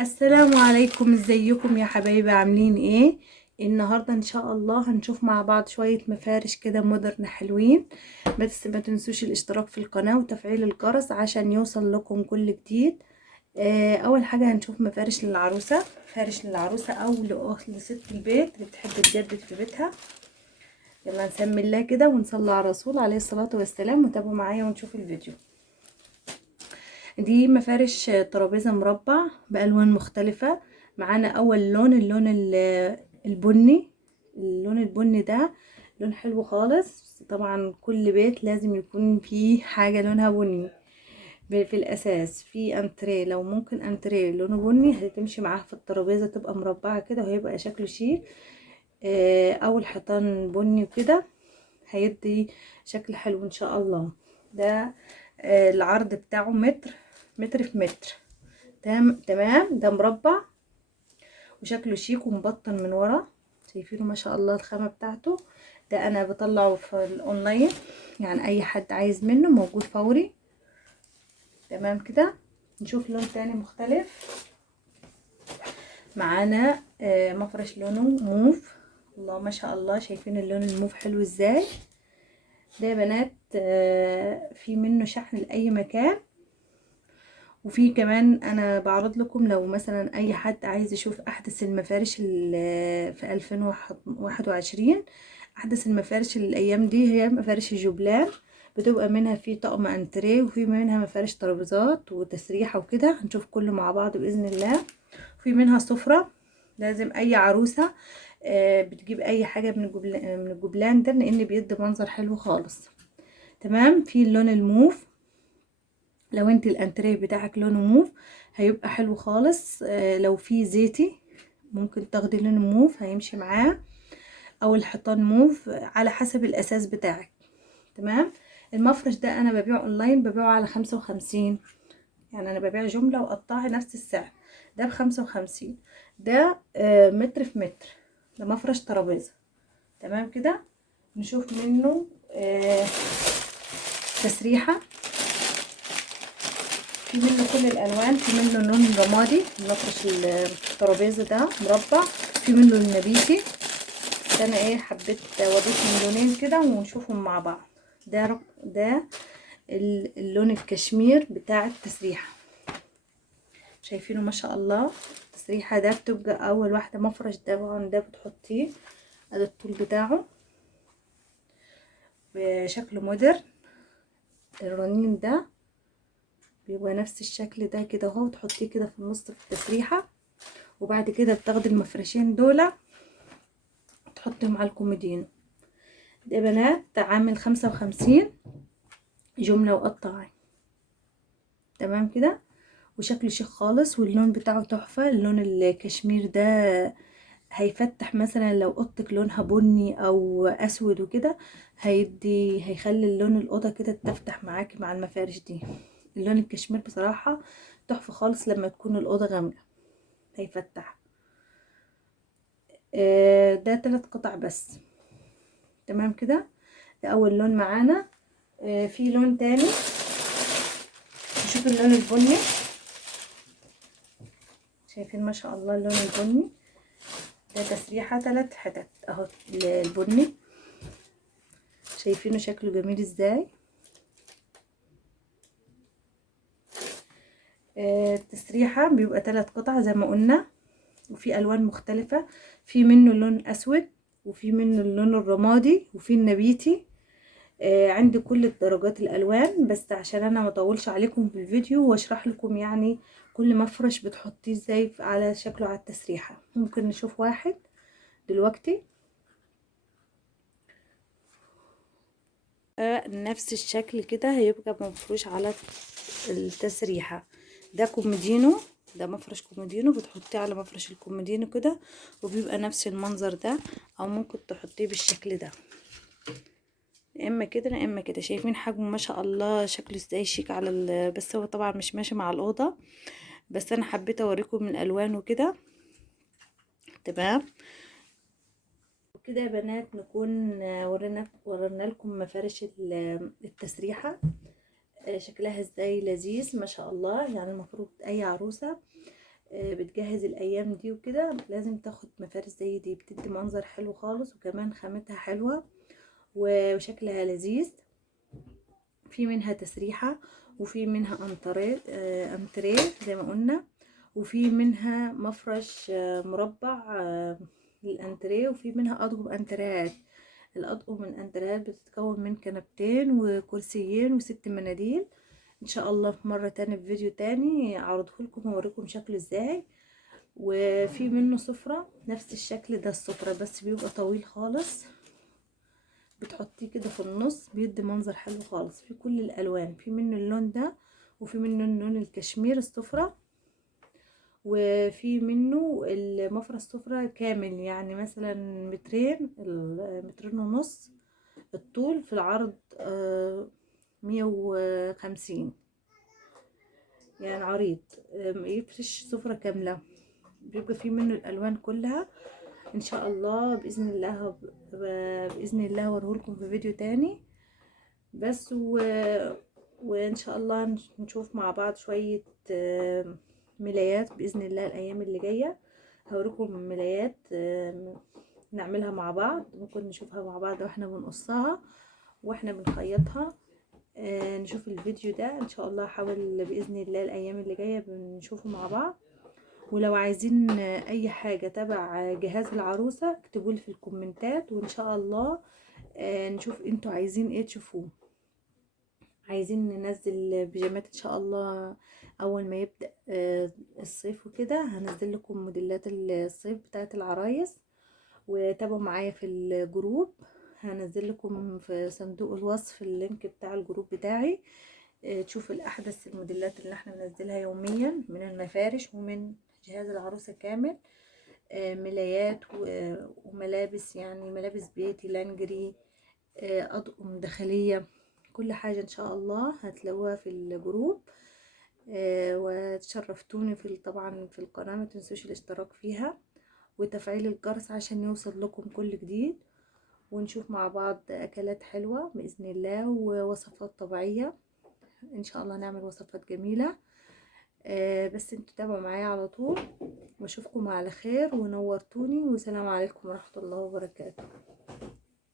السلام عليكم، ازيكم يا حبايبي؟ عاملين ايه؟ النهارده ان شاء الله هنشوف مع بعض شويه مفارش كده مودرن حلوين. بس ما تنسوش الاشتراك في القناه وتفعيل الجرس عشان يوصل لكم كل جديد. اول حاجه هنشوف مفارش للعروسه، فارش للعروسه او لست البيت اللي بتحب تجدد في بيتها. يلا نسمي الله كده ونصلي على الرسول عليه الصلاه والسلام، وتابعوا معايا ونشوف الفيديو. دي مفارش ترابيزة مربع بألوان مختلفة. معانا أول لون، البني. اللون البني ده لون حلو خالص. طبعا كل بيت لازم يكون فيه حاجة لونها بني. في الأساس في انتريه، لو ممكن انتريه لونه بني هتمشي معاه في الترابيزة، تبقى مربعة كده وهيبقى شكله شيك. أو الحيطان بني وكده هيدي شكل حلو إن شاء الله. ده العرض بتاعه متر، متر في متر. تمام. ده مربع وشكله شيك ومبطن من ورا. شايفينه ما شاء الله الخامة بتاعته. ده انا بطلعه في الاونلاين، يعني اي حد عايز منه موجود فوري. تمام كده. نشوف لون تاني مختلف. معانا مفرش لونه موف. الله ما شاء الله، شايفين اللون الموف حلو ازاي؟ ده يا بنات في منه شحن لأي مكان. وفي كمان انا بعرض لكم لو مثلا اي حد عايز يشوف احدث المفارش في 2021. احدث المفارش الايام دي هي مفارش الجبلان. بتبقى منها في طقم انتريه وفي منها مفارش ترابيزات وتسريحه وكده، هنشوف كله مع بعض باذن الله. في منها سفره. لازم اي عروسه بتجيب اي حاجه من الجبلان ده، لان بيدي منظر حلو خالص. تمام. في اللون الموف، لو انت الانتريه بتاعك لونه موف هيبقى حلو خالص. لو في زيتي ممكن تاخدي لون موف هيمشي معاه، او الحيطان موف على حسب الاساس بتاعك. تمام. المفرش ده انا ببيعه اونلاين، ببيعه على 55. يعني انا ببيع جملة وقطعي نفس السعر. ده ب55. ده متر في متر. ده مفرش ترابيزة. تمام كده. نشوف منه تسريحة. في منه كل الالوان. في منه لون رمادي، مفرش الترابيزه ده مربع. في منه النبيتي. انا حبيت اوريكم لونين كده ونشوفهم مع بعض. ده اللون الكشمير بتاع التسريحه. شايفينه ما شاء الله. التسريحه ده بتبقى اول واحده مفرش. ده طبعا ده بتحطيه، ادي الطول بتاعه بشكل مودرن. الرنين ده بيبقى نفس الشكل ده كده اهو، تحطيه كده في النص في التسريحه. وبعد كده بتاخدي المفرشين دول تحطيهم على الكومودينو. ده بنات عامل 55 جملة وقطعي. تمام كده. وشكله شيك خالص، واللون بتاعه تحفة. اللون الكشمير ده هيفتح مثلا لو اوضتك لونها بني او اسود وكده، هيخلي اللون الاوضه كده تفتح معاكي مع المفارش دي. اللون الكشمير بصراحة تحفة خالص لما تكون الاوضه غامقة، هيفتح. ده 3 قطع بس. تمام كده. ده اول لون معانا. في لون تاني. نشوف اللون البني. شايفين ما شاء الله اللون البني ده تسريحة 3 حتت اهو. البني شايفينه شكله جميل ازاي. التسريحة بيبقى 3 قطع زي ما قلنا، وفي الوان مختلفة. في منه لون اسود، وفي منه اللون الرمادي، وفي النبيتي. عندي كل درجات الالوان، بس عشان انا ما اطولش عليكم في الفيديو واشرح لكم يعني كل مفرش بتحطيه ازاي على شكله على التسريحة. ممكن نشوف واحد دلوقتي. نفس الشكل كده هيبقى مفروش على التسريحة. ده كومودينو. ده مفرش كومودينو، بتحطيه على مفرش الكومودينو كده وبيبقى نفس المنظر ده. او ممكن تحطيه بالشكل ده، يا اما كده يا اما كده. شايفين حجمه ما شاء الله شكله ازاي شيك على بس هو طبعا مش ماشي مع الاوضه، بس انا حبيت اوريكم من الالوان وكده. تمام. وكده يا بنات نكون ورينا لكم مفارش التسريحه. شكلها ازاي لذيذ ما شاء الله. يعني المفروض اي عروسه بتجهز الايام دي وكده لازم تاخد مفارش زي دي، بتدي منظر حلو خالص، وكمان خامتها حلوة وشكلها لذيذ. في منها تسريحة، وفي منها انتريه زي ما قلنا، وفي منها مفرش مربع للانتريه، وفي منها اطقم انتريهات. الاطقم الانتريهات بتتكون من كنبتين وكرسيين وست مناديل. ان شاء الله في مرة تاني في فيديو تاني اعرضه لكم واوريكم شكله ازاي. وفي منه سفرة نفس الشكل ده، السفرة بس بيبقى طويل خالص، بتحطيه كده في النص بيدي منظر حلو خالص. في كل الالوان، في منه اللون ده، وفي منه اللون الكشمير السفرة، وفي منه المفرش السفرة كامل، يعني مثلا مترين، مترين ونص الطول، في العرض 150، يعني عريض، يفرش سفرة كاملة. بيبقى فيه منه الالوان كلها. ان شاء الله باذن الله باذن الله هوريهولكم في فيديو تاني بس. وان شاء الله نشوف مع بعض شوية ملايات باذن الله الايام اللي جاية. هوريكم ملايات نعملها مع بعض، ممكن نشوفها مع بعض واحنا بنقصها واحنا بنخيطها. نشوف الفيديو ده ان شاء الله، حاول باذن الله الايام اللي جايه بنشوفه مع بعض. ولو عايزين اي حاجه تبع جهاز العروسه اكتبوا لي في الكومنتات، وان شاء الله نشوف انتوا عايزين ايه تشوفوه. عايزين ننزل بيجامات ان شاء الله اول ما يبدأ الصيف وكده، هنزل لكم موديلات الصيف بتاعت العرايس، وتابعوا معايا في الجروب. هنزل لكم في صندوق الوصف اللينك بتاع الجروب بتاعي، تشوفوا الاحدث الموديلات اللي احنا بننزلها يوميا من المفارش ومن جهاز العروسة كامل. ملايات وملابس، يعني ملابس بيتي، لانجري، اطقم داخلية، كل حاجة ان شاء الله هتلاقوها في الجروب. وتشرفتوني طبعا في القناة، ما تنسوش الاشتراك فيها وتفعيل الجرس عشان يوصل لكم كل جديد. ونشوف مع بعض اكلات حلوة باذن الله ووصفات طبيعية، ان شاء الله نعمل وصفات جميلة. بس انتوا تابعوا معايا على طول، واشوفكم على خير ونورتوني، والسلام عليكم ورحمة الله وبركاته.